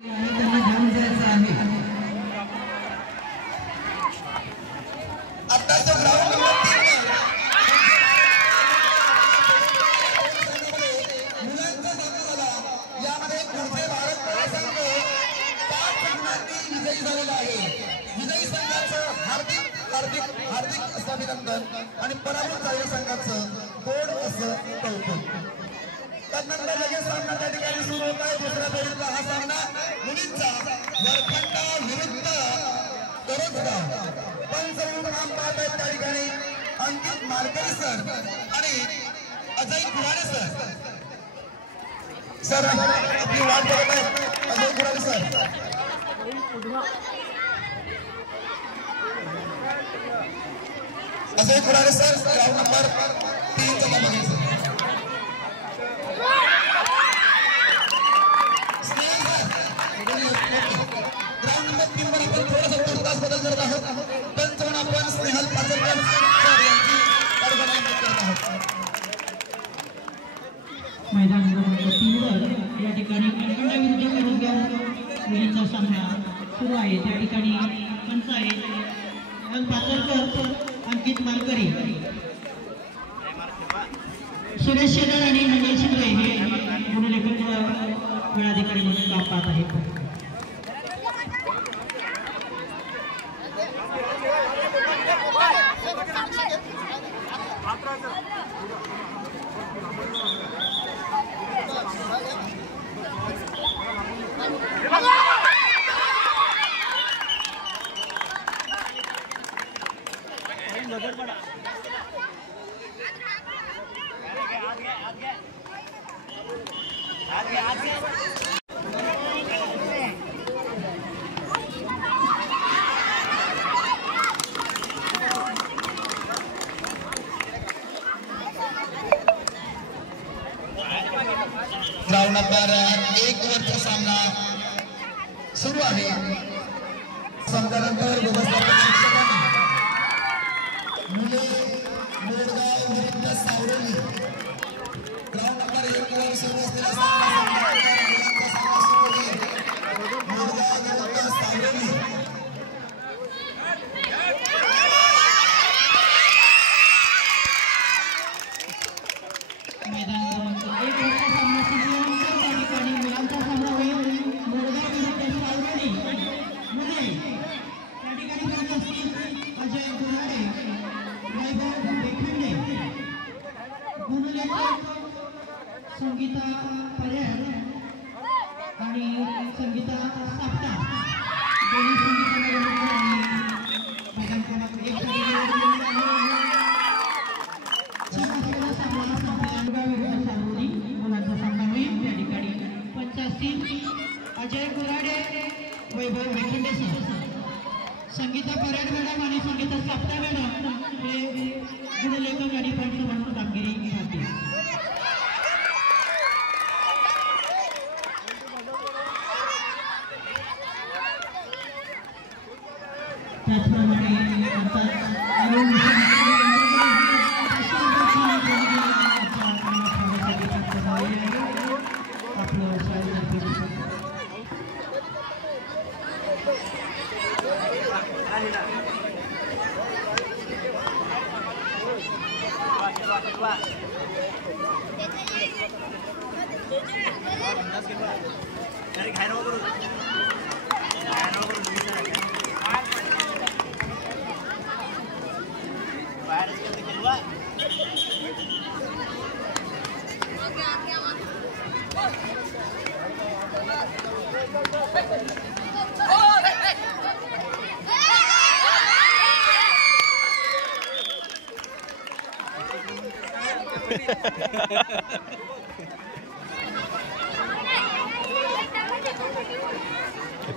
त्यांना घेऊन जायचं आहे. आता जो ग्राउंड मुलांचा सामना झाला यामध्ये पुढचे भारत संघ 5 गुणांनी विजयी झालेला आहे. विजयी संघाचं हार्दिक हार्दिक हार्दिक अभिनंदन आणि पराभूत झालेल्या संघाचं गोड असं कौतुक. त्यानंतर लगेच सामना त्या ठिकाणी सुरू होत आहे. दुसऱ्या फेरीतला हा सामना मुलींचा वरखंडा विरुद्ध करंजगाव. पंच म्हणून काम पाहत आहेत त्या ठिकाणी अंकित मालकरी सर आणि अजय कुराडे सर. सर आपली वाट बघत आहेत Ajay Kurade sir. Ajay Kurade sir ground number 3 चा बघायचं. ग्राउंड नंबर 3 वर आपण थोडासा तुर्तास बदल करत आहोत. पंच म्हणून आपण स्नेहल पाचरकर सर यांची कारभार करत आहोत. मैदान क्रमांक 3 वर या ठिकाणी वरखंडा विरुद्ध करंजगाव मुलींचा सामना सुरू आहे. त्या ठिकाणी पंच आहेत स्नेहल पाचरकर, अंकित मालकरी, सुरेश शेलार आणि मंगल शिंदे हे गुणलेखक वेळाधिकारी म्हणून काम पाहत आहेत. ग्राउंड नंबर 1 वरचा सामना सुरू आहे. सामन्यानंतर व्यवस्थापन शिक्षकांनी मुले मोडगाव विरुद्ध सावरली ग्राउंड नंबर 1 वर सुरू असलेला सामना सुरू आहे. मोडगाव विरुद्ध सावरली. संगीता पर्याय आणि संगीता सापटा दोन्ही संगीता मैदान क्रमांक 1 मुलांचा सामना होईल. त्या ठिकाणी पंच असतील अजय कुराडे, वैभव वेखंडे सर, संगीता पर्याय मॅडम आणि संगीता सापटा मॅडम हे गुणलेखक आणि पंच म्हणून कामगिरी करतील. त्याचप्रमाणे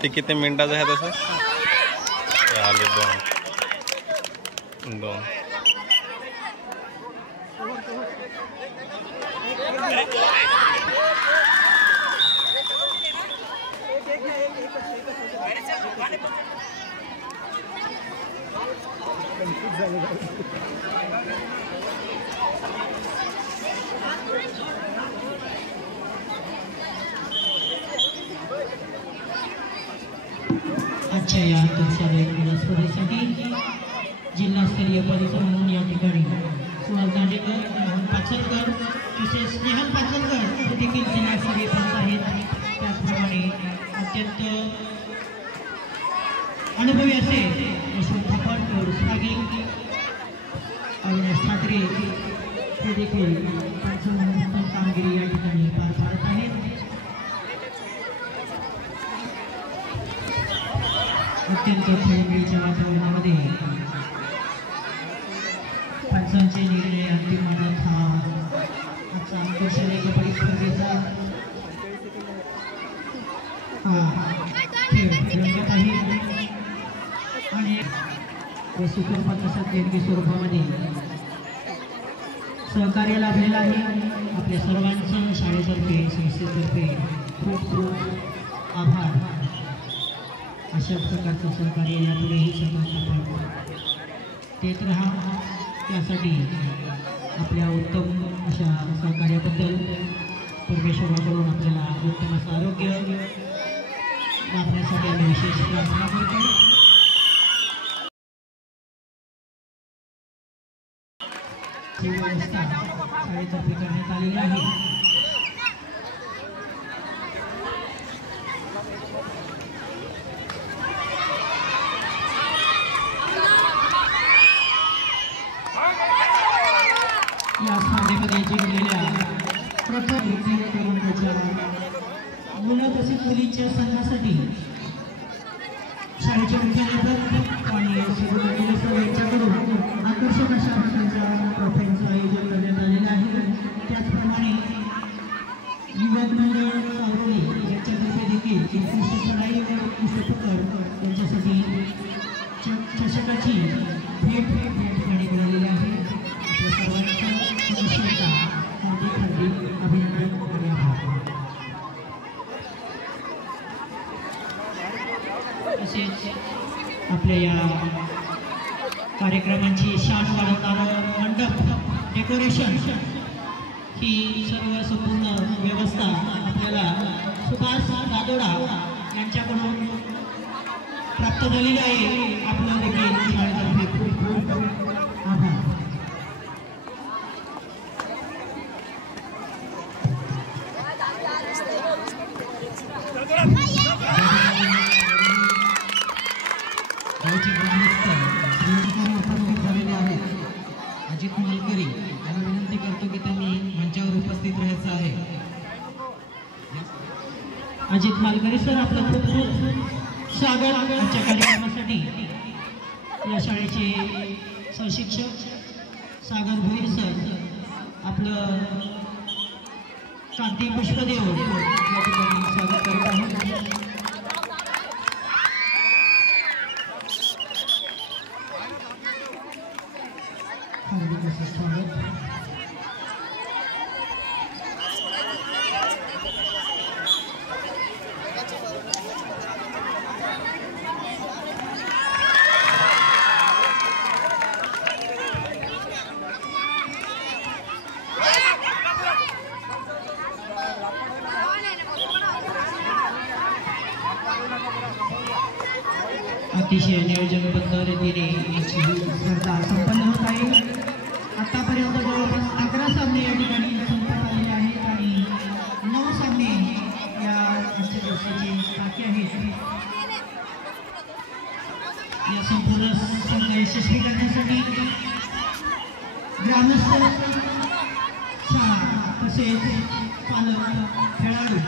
ते किती मिनिटाचं आहे तसं आले 2 Hey! आजच्या या अंतरशालेय स्पर्धेसाठी जिल्हास्तरीय परिसर म्हणून या ठिकाणी सुहास दांडेकर, मोहन पाचलकर तसेच स्नेहल पाचलकर हे देखील जिल्हास्तरीय पंच आहेत. त्याचप्रमाणे अत्यंत अनुभवी असे यशवंत थापट, रुस्तागी, अविनाश ठाकरे हे देखील पंच म्हणून उत्तम कामगिरी या ठिकाणी पार पाडत आहेत. अत्यंत खेळमेळीच्या वातावरणामध्ये पंचांचे निर्णय अंतिम मानत हा आजचा आंतरशालेय कबड्डी स्पर्धेचा खेळ रंगत आहे आणि सुखरूपात तसंच देणगी स्वरूपामध्ये सहकार्य लाभलेलं आहे. आपल्या सर्वांचं शाळेतर्फे संस्थेतर्फे खूप खूप आभार. अशाच प्रकारचं सहकार्य यापुढेही सतत देत राहा. त्यासाठी आपल्या उत्तम अशा सहकार्याबद्दल परमेश्वराकडून आपल्याला उत्तम असं आरोग्य लाभण्यासाठी आम्ही विशेष प्रार्थना करतो. ही व्यवस्था शाळेतर्फे करण्यात आलेली आहे. या स्पर्धेमध्ये जिंकलेल्या प्रथम द्वितीय क्रमांकाच्या मुलं तसेच मुलींच्या संघासाठी शाळेचे मुख्याध्यापक आणि यांच्याकडून आकर्षक अशा प्रकारच्या ट्रॉफींचं आयोजन करण्यात आलेलं आहे. त्याचप्रमाणे युवक मंडळ सावरली यांच्यातर्फे देखील उत्कृष्ट चढाई व उत्कृष्ट पकड यांच्यासाठी चषकाची भेट या ठिकाणी मिळालेली आहे. आपल्या सर्वांचं हार्दिक हार्दिक अभिनंदन आणि आभार. तसेच आपल्या या कार्यक्रमांची शान वाढवणारं मंडप डेकोरेशन ही सर्व संपूर्ण व्यवस्था आपल्याला सुभाष दादोडा यांच्याकडून प्राप्त झालेली आहे. आपलं देखील शाळेतर्फे खूप खूप आभार. झालेले आहेत अजित मालकरी यांना विनंती करतो की त्यांनी मंचावर उपस्थित राहायचं आहे. अजित मालकरी सर आपलं खूप खूप स्वागत आजच्या कार्यक्रमासाठी. या शाळेचे सहशिक्षक सागर भोईर सर आपलं शांती पुष्पदेव या ठिकाणी स्वागत करत आहेत. अतिशय नियोजनबद्ध रीतीने स्पर्धा संपन्न होत आहे. आतापर्यंत जवळपास 11 सामने या ठिकाणी संपत आलेले आहेत आणि 9 सामने या आजच्या दिवसाचे बाकी आहेत. या संपूर्ण स्पर्धा यशस्वी करण्यासाठी ग्रामस्थ, शाळा तसेच पालक, खेळाडू,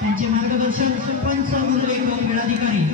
त्यांचे मार्गदर्शक, सरपंच, मुले व खेळाधिकारी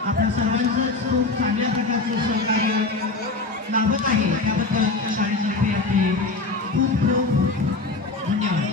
आपल्या सर्वांचंच खूप चांगल्या प्रकारचं सहकार्य लाभत आहे. त्याबद्दल शाळेतर्फे आपले खूप खूप धन्यवाद.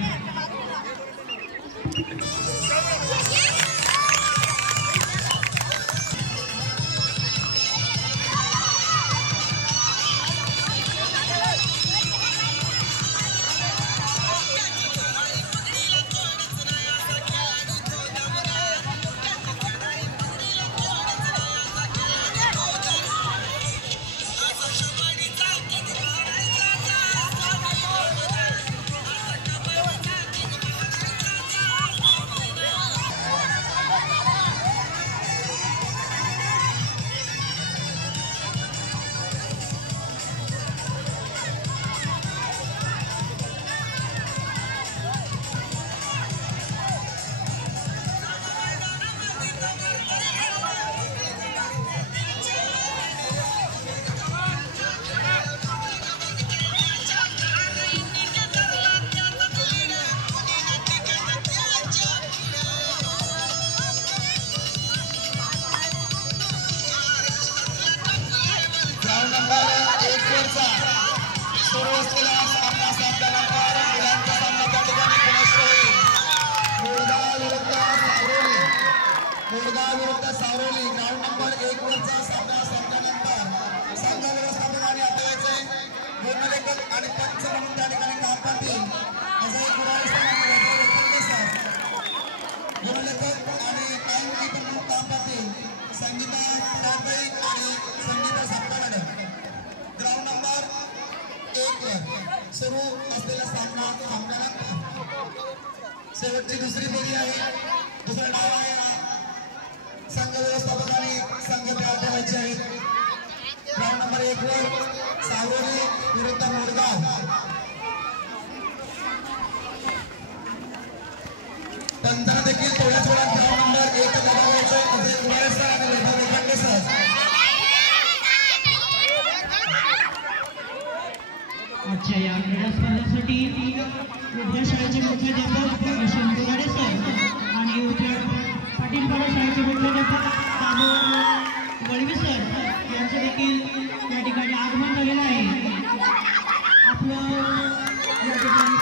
शेवटची दुसरी फेरी आहे. दुसरा डाव आहे. संघ व्यवस्थापकाने संघ तयार ठेवायचे आहेत. राऊंड नंबर 1 वर सावरी विरुद्ध मोरगाव. पंधरा देखील थोड्याच वेळात ग्राउंड नंबर 1 बघायचं अजय गुराडे सर आणि वैभव वेखंडे सर. अच्छा, या क्रीडा स्पर्धेसाठी उद्या शाळेचे मुख्याध्यापक शंभू गुराडे सर आणि पाटीलपाडा शाळेचे मुख्याध्यापक दामो वळवी सर यांचं देखील या ठिकाणी आगमन झालेलं आहे. आपलं या ठिकाणी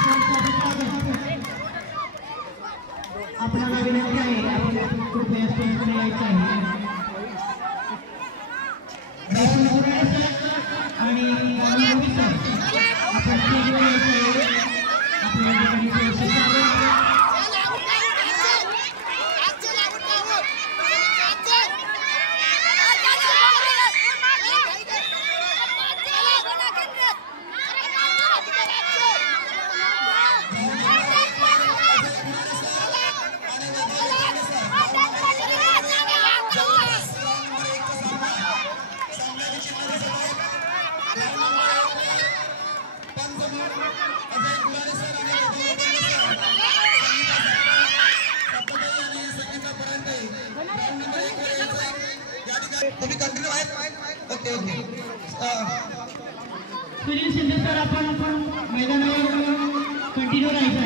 आपल्याला विनंती आहे, आपण कृपया स्टेजकडे यायचं आहे. आणि वळवी सर आपण स्टेजवर यायचं आहे. आपल्या ठिकाणी तुम्ही कंटिन्यू आहेत. Okay okay. Sunil Shinde sir आपण मैदानावर कंटिन्यू राहायचं.